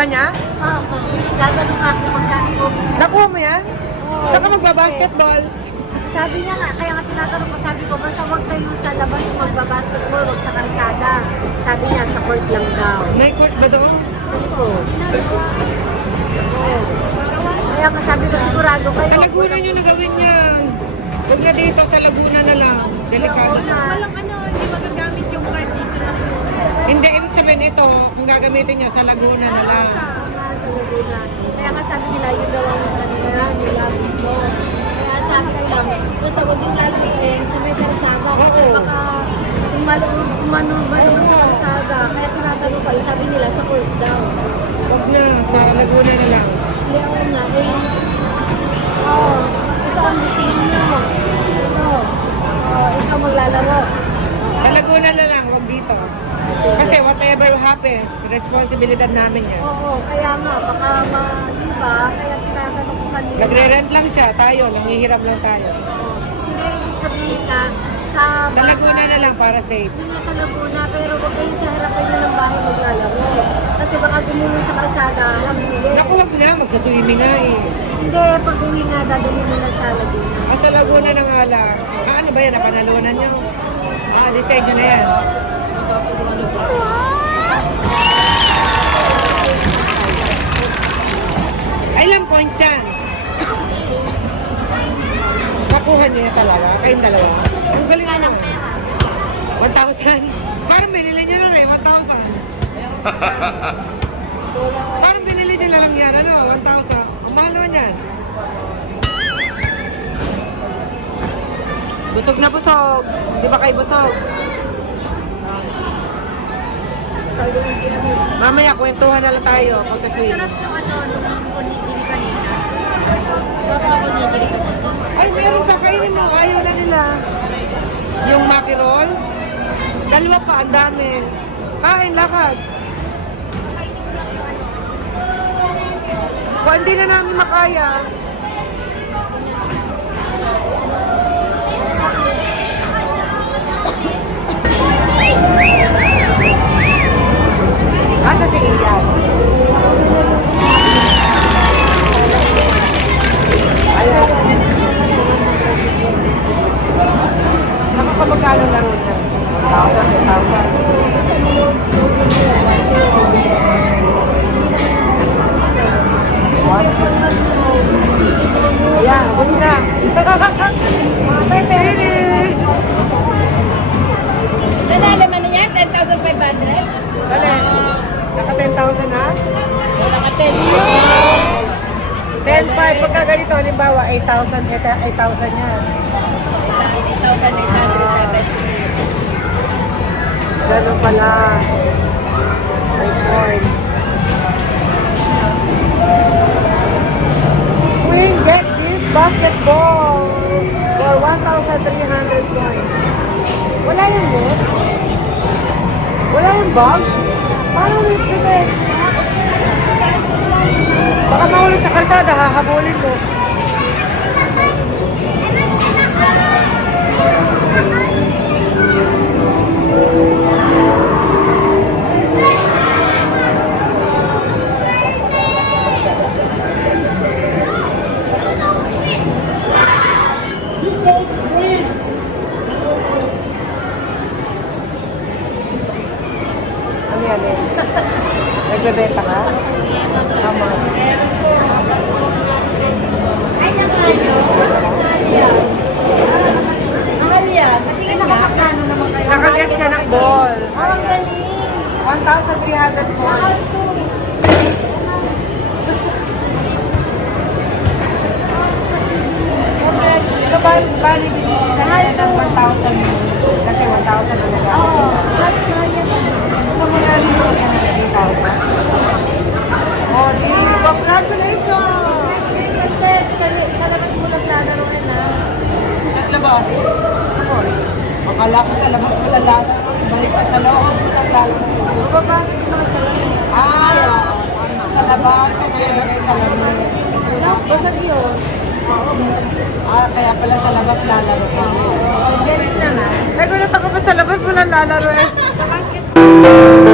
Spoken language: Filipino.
Nakuha niya? Oo. Gaganong ako pagkain ko. Nakuha mo yan? Oo. Saan ka magbabasketball? Sabi niya nga, kaya nga tinatanong ko, sabi ko, basta huwag kayo sa labas magbabasketball, huwag sa kalsada. Sabi niya, sa court lang daw. May court ba doon? Sabi ko, kaya nga sabi ko, sigurado kayo. Sa Laguna nyo na gawin yan. Huwag na dito, sa Laguna na lang. Delikado. Walang hindi magagamit yung card dito lang yun. Hindi, ibig sabihin ito, kung gagamitin nyo, sa Laguna na lang. Sa Laguna. Kaya nga sabi nila, yun daw ang kanila, nila gusto. Kaya sabi ko lang, basta huwag yung lalagyan sa may karsada. Kasi Oo. baka umano sa karsada. Kaya tinatanong ko, sabi nila sa court daw. Huwag na, sa Laguna na lang. Hindi ako nga, ito ang gusto niyo. Ito. Ikaw maglalaro. Sa Laguna na lang, huwag dito. Kasi whatever happens, responsibilidad namin yan. Oo, kaya nga, baka diba? Kaya tinatanong ko kanina. Nagre-rent lang siya, tayo, nangihiram lang tayo. Hindi, ibig sabihin ka, sa Sa Laguna na lang para safe. Hindi nga sa Laguna, pero huwag kayo sa harapan nyo ng bahay maglalaro. Kasi baka gumulong sa kalsada, alam mo yun. Naku, huwag na, magsaswimming nga eh. Hindi, pag uwi nga, dadalhin nila sa Laguna. Sa Laguna na nga lang. Ano ba yan, napanalunan nyo? Decide nyo na yan. Ay, ilang points yan? Nakuha nyo yan talaga? Kayong dalawa? Ang galing Walang naman. pera. 1,000? Parang binili nyo na eh, 1,000. Parang binili nyo na lang yan, ano, 1,000. Ang mahal naman yan. Busog na busog. Di ba kayo busog? Mamaya, kwentuhan na lang tayo pagka-swim. Sarap yung nung kunigiri kanina. Sarap yung kunigiri kanina. Ay, meron pa kainin mo. Ayaw na nila. Yung makirol. Dalawa pa, ang dami. Kain, lakad. Kung hindi na namin makaya. Asa si Ian? Ayan. Saka pa magkano laro niya? 1,000, 2,000. Ayan, bus na. Pili! Nalaman na niya, 10,500? Bale, naka 10,000 na? Wala ka 10. 10,500. Pagka ganito, halimbawa, 8,000 yan. 8,870. Ganun pala. May points. Queen, get this basketball for 1,300 points. Wala yung net? Wala yung bag? Paano yung net? Baka mahulog sa kalsada, hahabulin mo. Ano yan eh? Nagbebenta ka? Tama. Ay, nakano? Mahal yan. Pati ka nakakakano naman kayo. Nakaget siya ng ball. Ang galing. 1,300 points. So, bali binili ka niya ng 1,000 kasi 1,000 na lang. Oo. Mahal yan. So, muna rin yung 3,000. Oh, di, congratulations! Congratulations, Seth. Sa labas mo lang lalaroin na. Sa labas. Ako, akala ko sa labas mo lang lalaro. Balik ka sa loob mo lang lalaro. Mababasa din mga salamin. Sa labas, kasi labas sa labas. No, basag yun. Oo, basag yun. Kaya pala sa labas lalaro ka. Ganit naman. Nagulat ako ba't sa labas mo lang lalaro eh. Sa basketball.